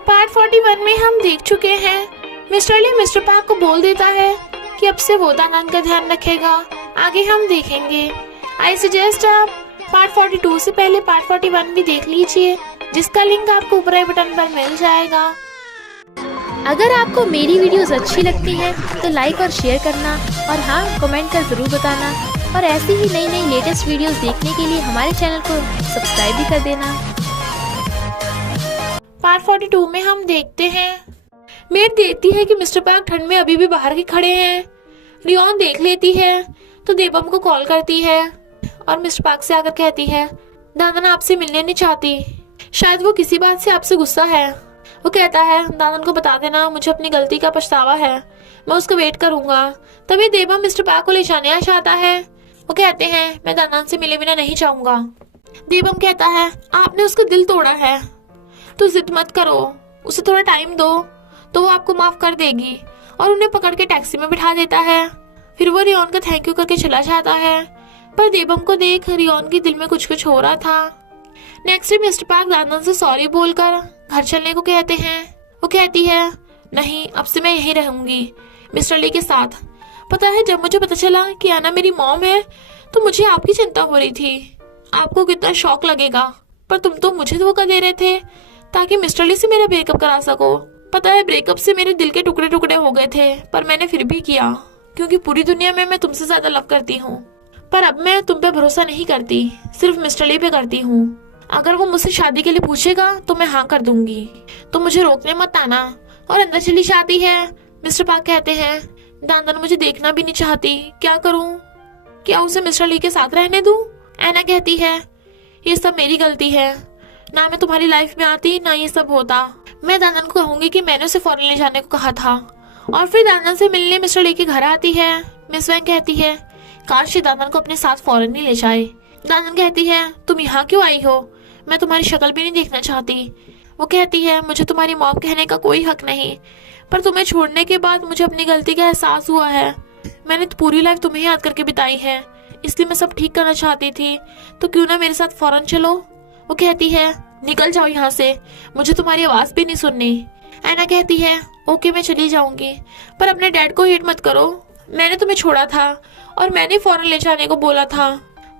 Part 41 में हम देख चुके हैं मिस्टर ली मिस्टर पार्क को बोल देता है कि अब से वो दानान का ध्यान रखेगा। आगे हम देखेंगे। आई सजेस्ट आप पार्ट 42 से पहले पार्ट 41 भी देख लीजिए, जिसका लिंक आपको ऊपर आई बटन पर मिल जाएगा। अगर आपको मेरी वीडियोस अच्छी लगती हैं तो लाइक और शेयर करना, और हाँ, कमेंट कर ज़रूर बताना। और ऐसी ही नई नई लेटेस्ट वीडियोस देखने के लिए हमारे चैनल को सब्सक्राइब भी कर देना। पार्ट 42 में हम देखते हैं मेड देखती है कि मिस्टर पार्क ठंड में अभी भी बाहर ही खड़े हैं। रियोन देख लेती है तो देवम को कॉल करती है और मिस्टर पार्क से आकर कहती है दानन आपसे मिलने नहीं चाहती, शायद वो किसी बात से आपसे गुस्सा है। वो कहता है दानन को बता देना, मुझे अपनी गलती का पछतावा है, मैं उसका वेट करूंगा। तभी देवम मिस्टर पार्क को ले जाने आ जाता है। वो कहते हैं मैं दानन से मिले बिना नहीं जाऊंगा। देवम कहता है आपने उसका दिल तोड़ा है तो जिद मत करो, उसे थोड़ा टाइम दो तो वो आपको माफ कर देगी। और उन्हें पकड़ के टैक्सी में बिठा देता है। फिर वो रियोन का थैंक यू करके चला जाता है। पर देवम को देख रियोन के दिल में कुछ कुछ हो रहा था। नेक्स्ट डे मिस्टर पार्क दानन से सॉरी बोलकर घर चलने को कहते हैं। वो कहती है नहीं, अब से मैं यहीं रहूंगी मिस्टर ली के साथ। पता है जब मुझे पता चला कि आना मेरी मॉम है तो मुझे आपकी चिंता हो रही थी, आपको कितना शौक लगेगा, पर तुम तो मुझे धोखा दे रहे थे ताकि मिस्टर ली से मेरा ब्रेकअप करा सको। पता है ब्रेकअप से मेरे दिल के टुकड़े टुकड़े हो गए थे, पर मैंने फिर भी किया क्योंकि पूरी दुनिया में मैं तुमसे ज्यादा लव करती हूँ। पर अब मैं तुम पे भरोसा नहीं करती, सिर्फ मिस्टर ली पे करती हूँ। अगर वो मुझसे शादी के लिए पूछेगा तो मैं हाँ कर दूंगी, तो मुझे रोकने मत आना। और अंदर चली जाती है। मिस्टर पार्क कहते हैं दानन मुझे देखना भी नहीं चाहती, क्या करूं? क्या उसे मिस्टर ली के साथ रहने दूं? एना कहती है ये सब मेरी गलती है, ना मैं तुम्हारी लाइफ में आती ना ये सब होता। मैं दानन को कहूंगी कि मैंने उसे फॉरेन ले जाने को कहा था। और फिर दानन से मिलने मिस्टर ली के घर आती है। मिस वैंग कहती है काश ये दानन को अपने साथ फॉरेन नहीं ले जाए। दानन कहती है तुम यहाँ क्यों आई हो, मैं तुम्हारी शक्ल भी नहीं देखना चाहती। वो कहती है मुझे तुम्हारी मॉम कहने का कोई हक नहीं, पर तुम्हें छोड़ने के बाद मुझे अपनी गलती का एहसास हुआ है। मैंने तो पूरी लाइफ तुम्हें याद करके बिताई है, इसलिए मैं सब ठीक करना चाहती थी, तो क्यों ना मेरे साथ फौरन चलो। वो कहती है निकल जाओ यहाँ से, मुझे तुम्हारी आवाज भी नहीं सुननी। एना कहती है ओके मैं चली जाऊंगी, पर अपने डैड को हेट मत करो, मैंने तुम्हें छोड़ा था और मैंने फौरन ले जाने को बोला था।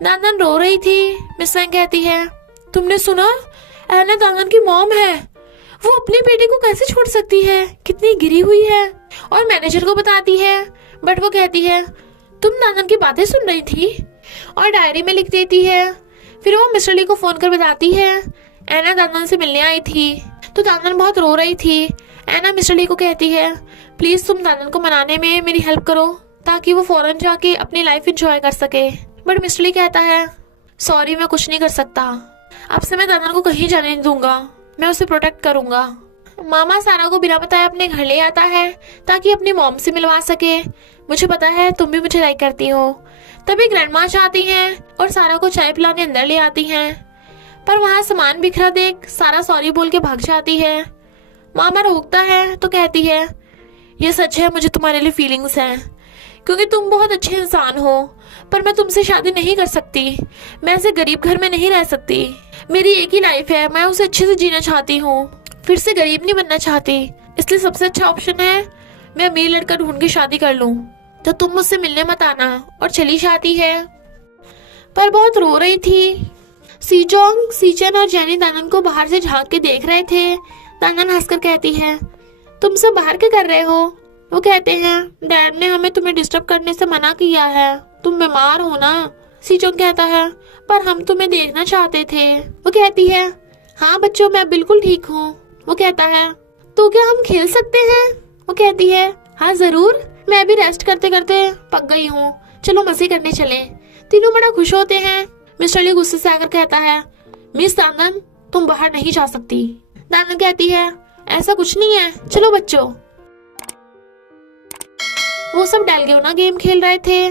दानन रो रही थी। मिस वैंग कहती है तुमने सुना, एना दानन की मॉम है, वो अपने बेटे को कैसे छोड़ सकती है, कितनी गिरी हुई है। और मैनेजर को बताती है, बट वो कहती है तुम दानन की बातें सुन रही थी, और डायरी में लिख देती है। फिर वो मिस्टर ली को फोन कर बताती है एना दानन से मिलने आई थी। तो दानन बहुत रो रही थी। एना मिस्टर ली को कहती है प्लीज तुम दानन को मनाने में मेरी हेल्प करो ताकि वो फौरन जाके अपनी लाइफ एंजॉय कर सके। बट मिस्टर ली कहता है सॉरी मैं कुछ नहीं कर सकता, अब से मैं दानन को कहीं जाने नहीं दूंगा, मैं उसे प्रोटेक्ट करूंगा। मामा सारा को बिना बताए अपने घर ले आता है ताकि अपनी मॉम से मिलवा सके। मुझे पता है तुम भी मुझे लाइक करती हो। तभी ग्रैंडमा आती हैं और सारा को चाय पिलाने अंदर ले आती हैं, पर वहाँ सामान बिखरा देख सारा सॉरी बोल के भाग जाती है। मामा रोकता है तो कहती है ये सच है, मुझे तुम्हारे लिए फीलिंग्स हैं क्योंकि तुम बहुत अच्छे इंसान हो, पर मैं तुमसे शादी नहीं कर सकती, मैं ऐसे गरीब घर में नहीं रह सकती। मेरी एक ही लाइफ है, मैं उसे अच्छे से जीना चाहती हूँ, फिर से गरीब नहीं बनना चाहती, इसलिए सबसे अच्छा ऑप्शन है मैं अमीर लड़का ढूंढ के शादी कर लूं, तो तुम मुझसे मिलने मत आना। और चली जाती है। पर बहुत रो रही थी। सीजोंग, सीचन और जेनी दानन को बाहर से झांक के देख रहे थे। दानन हंसकर कहती है तुम सब बाहर क्या कर रहे हो? वो कहते हैं डैड ने हमें तुम्हें डिस्टर्ब करने से मना किया है, तुम बीमार हो ना। सीजोंग कहता है पर हम तुम्हें देखना चाहते थे। वो कहती है हाँ बच्चों मैं बिल्कुल ठीक हूँ। वो कहता है तो क्या हम खेल सकते हैं? वो कहती है हाँ जरूर, मैं भी रेस्ट करते करते पक गई हूँ, चलो मजे करने चले। तीनों बड़ा खुश होते हैं। मिस्टर ली गुस्से से आकर कहता है मिस दानन तुम बाहर नहीं जा सकती। दानन कहती है ऐसा कुछ नहीं है, चलो बच्चों। वो सब डेलगोना गेम खेल रहे थे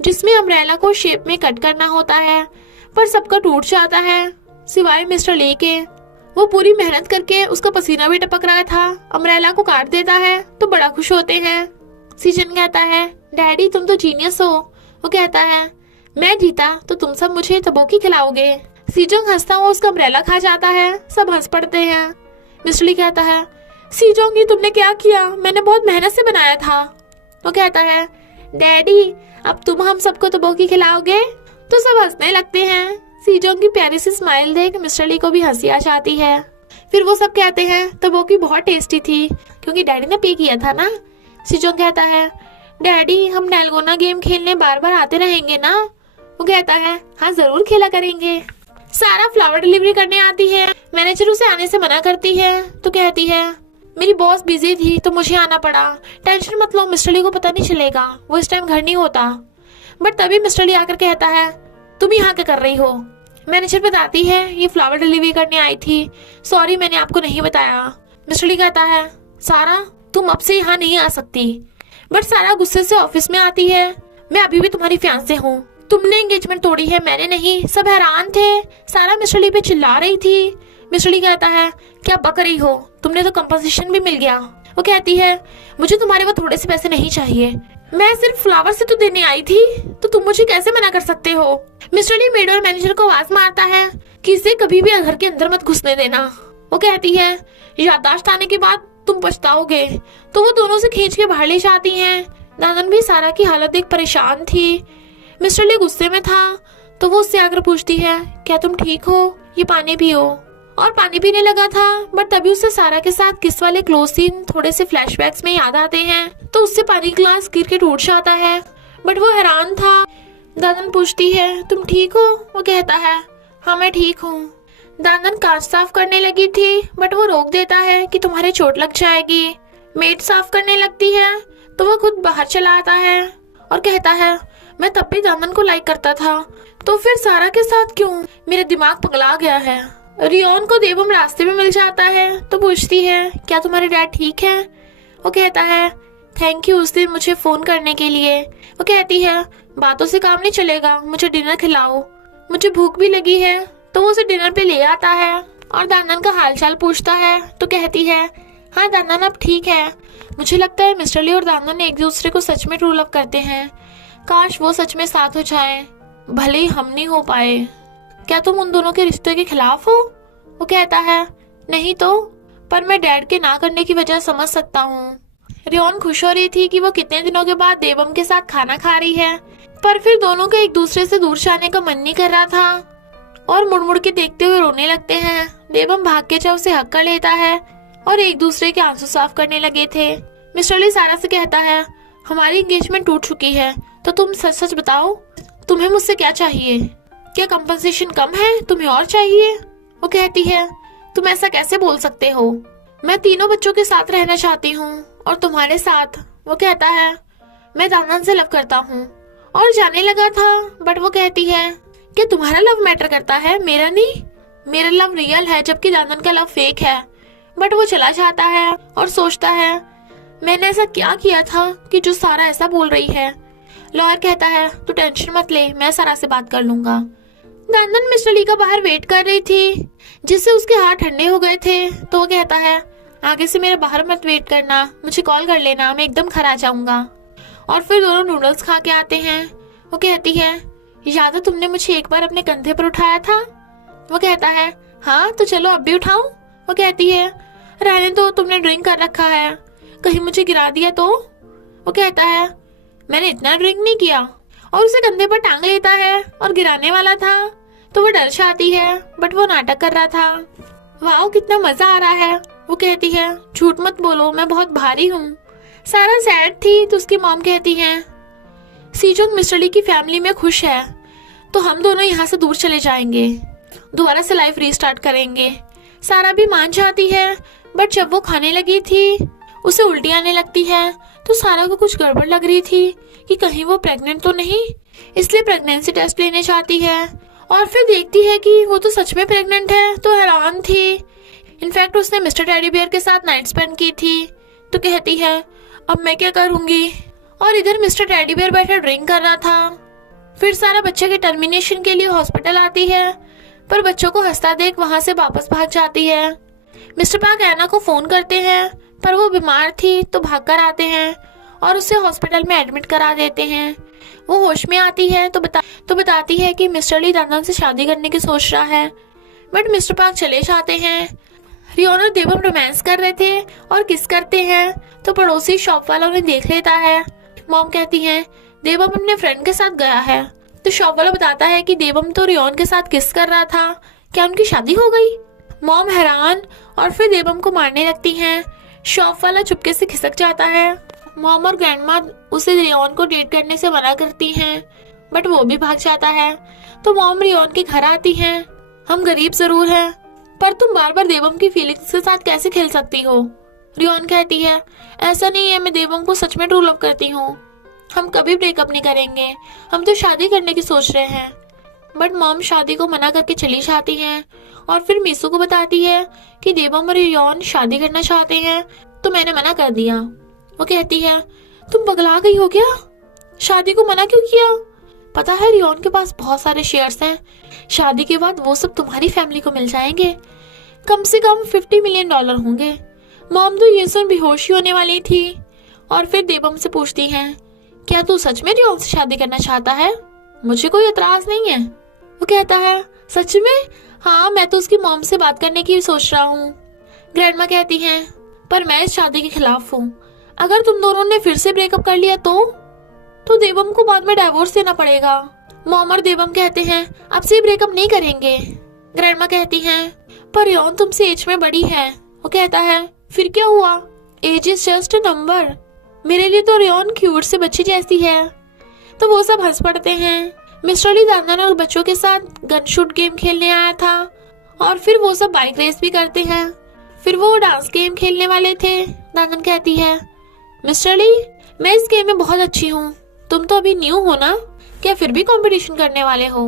जिसमें अम्ब्रेला को शेप में कट करना होता है, पर सबका टूट जाता है सिवाय मिस्टर ली के। वो पूरी मेहनत करके उसका पसीना भी टपक रहा था, अम्ब्रेला को काट देता है तो बड़ा खुश होते हैं। सीजन कहता है डैडी तुम तो जीनियस हो। वो कहता है मैं जीता तो तुम सब मुझे तबोकी खिलाओगे। सीजोंग हंसता हुआ उसका अम्ब्रेला खा जाता है। सब हंस पड़ते हैं। मिस्टर ली कहता है, सीजोंग ये तुमने क्या किया, मैंने बहुत मेहनत से बनाया था। वो कहता है, डैडी अब तुम हम सबको तबोकी खिलाओगे? तो सब हंसने लगते हैं। सीजोंग की प्यारी सी स्माइल देख मिस्टर ली को भी हंसी आ जाती है। फिर वो सब कहते हैं तबोकी बहुत टेस्टी थी क्योंकि डैडी ने पे किया था ना। सीजोंग कहता है, डैडी हम डेलगोना गेम खेलने बार बार आते रहेंगे ना? वो कहता है, हाँ जरूर खेला करेंगे। सारा फ्लावर डिलीवरी करने आती है। मैनेजर उसे आने से मना करती है तो कहती है, मेरी बॉस बिजी थी तो मुझे आना पड़ा। टेंशन मत लो, मिस्टर ली को पता नहीं चलेगा, वो इस टाइम घर नहीं होता। बट तभी मिस्टर ली आकर कहता है, तुम यहाँ क्या कर रही हो? मैनेजर बताती है, ये फ्लावर डिलीवरी करने आई थी, सॉरी मैंने आपको नहीं बताया। मिस्टर ली कहता है, सारा तुम अब से यहाँ नहीं आ सकती। बट सारा गुस्से से ऑफिस में आती है, मैं अभी भी तुम्हारी फियांसे हूँ, तुमने एंगेजमेंट तोड़ी है, मैंने नहीं। सब हैरान थे। सारा मिस्टर ली पे चिल्ला रही थी। मिस्टर ली कहता है, क्या बक रही हो, तुमने तो कंपनसेशन भी मिल गया। वो कहती है, मुझे तुम्हारे वो थोड़े से पैसे नहीं चाहिए, मैं सिर्फ फ्लावर से तो देने आई थी, तो तुम मुझे कैसे मना कर सकते हो? मिस्टर ली मेड और मैनेजर को आवाज मारता है कि इसे कभी भी घर के अंदर मत घुसने देना। वो कहती है, याददाश्त आने के बाद तुम पछताओगे। तो वो दोनों से खींच के बाहर ले जाती हैं। दादन भी सारा की हालत देख परेशान थी। मिस्टर ली गुस्से में था तो वो उससे आकर पूछती है, क्या तुम ठीक हो? ये पानी पियो। और पानी पीने लगा था बट तभी उसे सारा के साथ किस वाले क्लोज सीन थोड़े से फ्लैशबैक्स में याद आते हैं। तो उससे पानी ग्लास गिर के टूट जाता है बट वो हैरान था। दादन पूछती है, तुम ठीक हो? वो कहता है, हाँ मैं ठीक हूँ। दादन कांच साफ करने लगी थी बट वो रोक देता है कि तुम्हारे चोट लग जाएगी। मेड साफ करने लगती है तो वो खुद बाहर चला आता है और कहता है, मैं तब भी दादन को लाइक करता था, तो फिर सारा के साथ क्यों? मेरा दिमाग पगला गया है। रियोन को देवम रास्ते में मिल जाता है तो पूछती है, क्या तुम्हारे डैड ठीक है? वो कहता है, थैंक यू उस दिन मुझे फोन करने के लिए। वो कहती है, बातों से काम नहीं चलेगा, मुझे डिनर खिलाओ, मुझे भूख भी लगी है। तो वो उसे डिनर पे ले आता है और दानन का हालचाल पूछता है तो कहती है, हाँ दानन अब ठीक है। मुझे लगता है मिस्टर ली और दानन एक दूसरे को सच में ट्रू लव करते हैं। काश वो सच में साथ हो जाए, भले ही हम नहीं हो पाए। क्या तुम उन दोनों के रिश्ते के खिलाफ हो? वो कहता है, नहीं तो, पर मैं डैड के ना करने की वजह समझ सकता हूँ। रियोन खुश हो रही थी कि वो कितने दिनों के बाद देवम के साथ खाना खा रही है, पर फिर दोनों को एक दूसरे से दूर जाने का मन नहीं कर रहा था और मुड़ मुड़ के देखते हुए रोने लगते हैं। देवम भाग के जा उसे हक कर लेता है और एक दूसरे के आंसू साफ करने लगे थे। मिस्टर ली सारा से कहता है, हमारी एंगेजमेंट टूट चुकी है, तो तुम सच सच बताओ, तुम्हें मुझसे क्या चाहिए? क्या कंपनसेशन कम है, तुम्हें और चाहिए? वो कहती है, तुम ऐसा कैसे बोल सकते हो? मैं तीनों बच्चों के साथ रहना चाहती हूँ और तुम्हारे साथ। वो कहता है, मैं दानन से लव करता हूँ। और जाने लगा था बट वो कहती है, कि तुम्हारा लव मैटर करता है, मेरा नहीं। मेरा लव रियल है जबकि दानन का लव फेक है। बट वो चला जाता है और सोचता है, मैंने ऐसा क्या किया था कि जो सारा ऐसा बोल रही है। लॉयर कहता है, तू टेंशन मत ले, मैं सारा से बात कर लूंगा। दानन मिस्टर ली का बाहर वेट कर रही थी जिससे उसके हाथ ठंडे हो गए थे। तो वो कहता है, आगे से मेरा बाहर मत वेट करना, मुझे कॉल कर लेना, मैं एकदम घर आ जाऊंगा। और फिर दोनों नूडल्स खा के आते हैं। वो कहती है, याद है तुमने मुझे एक बार अपने कंधे पर उठाया था? वो कहता है, हाँ तो चलो अब भी उठाऊं? वो कहती है, रहने दो, तुमने ड्रिंक कर रखा है, कहीं मुझे गिरा दिया तो? वो कहता है, मैंने इतना ड्रिंक नहीं किया। और उसे कंधे पर टांग लेता है और गिराने वाला था तो वो डर जाती है बट वो नाटक कर रहा था। वाओ कितना मजा आ रहा है। वो कहती है, झूठ मत बोलो, मैं बहुत भारी हूँ। सारा सैड थी तो उसकी मॉम कहती है, सीजोंग मिस्टर ली की फैमिली में खुश है तो हम दोनों यहाँ से दूर चले जाएंगे, दोबारा से लाइफ रीस्टार्ट करेंगे। सारा भी मान जाती है बट जब वो खाने लगी थी उसे उल्टी आने लगती है तो सारा को कुछ गड़बड़ लग रही थी कि कहीं वो प्रेग्नेंट तो नहीं, इसलिए प्रेगनेंसी टेस्ट लेने जाती है और फिर देखती है कि वो तो सच में प्रेग्नेंट है। तो हैरान थी। इनफैक्ट उसने मिस्टर टेडी बियर के साथ नाइट स्पेंड की थी। तो कहती है, अब मैं क्या करूंगी? और इधर मिस्टर टेडी बियर बैठा ड्रिंक कर रहा था। फिर सारा बच्चे के टर्मिनेशन के लिए हॉस्पिटल आती है पर बच्चों को हंसता देख वहां से वापस भाग जाती है। मिस्टर पार्क एना को फोन करते हैं पर वो बीमार थी तो भागकर आते हैं और उसे हॉस्पिटल में एडमिट करा देते हैं। वो होश में आती है तो बताती है कि मिस्टर ली दानन से शादी करने की सोच रहा है बट मिस्टर पार्क चले जाते हैं। रियोन और देवम रोमांस कर रहे थे और किस करते हैं तो पड़ोसी शॉप वाला उन्हें देख लेता है। मॉम कहती है देवम अपने फ्रेंड के साथ गया है। तो शॉप वाला बताता है कि देवम तो रियोन के साथ किस कर रहा था, क्या उनकी शादी हो गई? मॉम हैरान और फिर देवम को मारने लगती हैं। शॉप वाला चुपके से खिसक जाता है। मॉम और ग्रैंडमा उसे रियोन को डेट करने से मना करती हैं, बट वो भी भाग जाता है। तो मॉम रियोन के घर आती हैं। हम गरीब जरूर हैं, पर तुम बार बार देवम की फीलिंग्स के साथ कैसे खेल सकती हो? रियोन कहती है ऐसा नहीं है, मैं देवम को सच में ट्रू लव करती हूँ। हम कभी ब्रेकअप नहीं करेंगे, हम तो शादी करने की सोच रहे हैं। बट मॉम शादी को मना करके चली जाती हैं और फिर मीसू को बताती है कि देवम और रियोन शादी करना चाहते हैं, तो मैंने मना कर दिया। वो कहती है तुम पगला गई हो क्या? शादी को मना क्यों किया? पता है रियोन के पास बहुत सारे शेयर्स हैं, शादी के बाद वो सब तुम्हारी फैमिली को मिल जाएंगे, कम से कम $50 मिलियन होंगे। मॉम तो ये सुन बेहोशी होने वाली थी और फिर देवम से पूछती हैं क्या तू सच में रियोन से शादी करना चाहता है? मुझे कोई एतराज नहीं है। वो कहता है सच में? हाँ, मैं तो उसकी मॉम से बात करने की सोच रहा हूँ। ग्रैंडमा कहती हैं पर मैं इस शादी के खिलाफ हूँ। अगर तुम दोनों ने फिर से ब्रेकअप कर लिया तो देवम को बाद में डाइवोर्स देना पड़ेगा। मॉम और देवम कहते हैं अब से ब्रेकअप नहीं करेंगे। ग्रैंडमा कहती हैं पर रियोन तुमसे एज में बड़ी है। वो कहता है फिर क्या हुआ, age is just a number. मेरे लिए तो रियोन क्यूट से बच्ची जैसी है। तो वो सब हंस पड़ते हैं। मिस्टर ली दादन और बच्चों के साथ गन शूट गेम खेलने आया था और फिर वो सब बाइक रेस भी करते हैं। फिर वो डांस गेम खेलने वाले थे। दादन कहती है मिस्टर ली मैं इस गेम में बहुत अच्छी हूँ, तुम तो अभी न्यू हो ना, क्या फिर भी कंपटीशन करने वाले हो?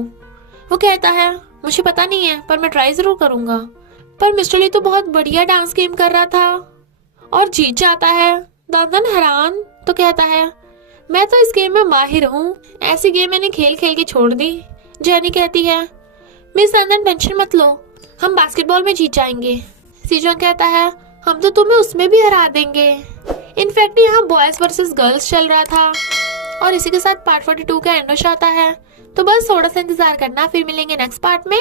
वो कहता है मुझे पता नहीं है, पर मैं ट्राई जरूर करूंगा। पर मिस्टर ली तो बहुत बढ़िया डांस गेम कर रहा था और जीत जाता है। दादन हैरान तो कहता है मैं तो इस गेम में माहिर हूँ, ऐसी गेम मैंने खेल खेल के छोड़ दी। जेनी कहती है मिस दादन टेंशन मत लो, हम बास्केटबॉल में जीत जाएंगे। सीजन कहता है हम तो तुम्हें उसमें भी हरा देंगे। इनफैक्ट यहाँ बॉयज वर्सेस गर्ल्स चल रहा था और इसी के साथ पार्ट 42 का एंड हो जाता है। तो बस थोड़ा सा इंतजार करना, फिर मिलेंगे नेक्स्ट पार्ट में।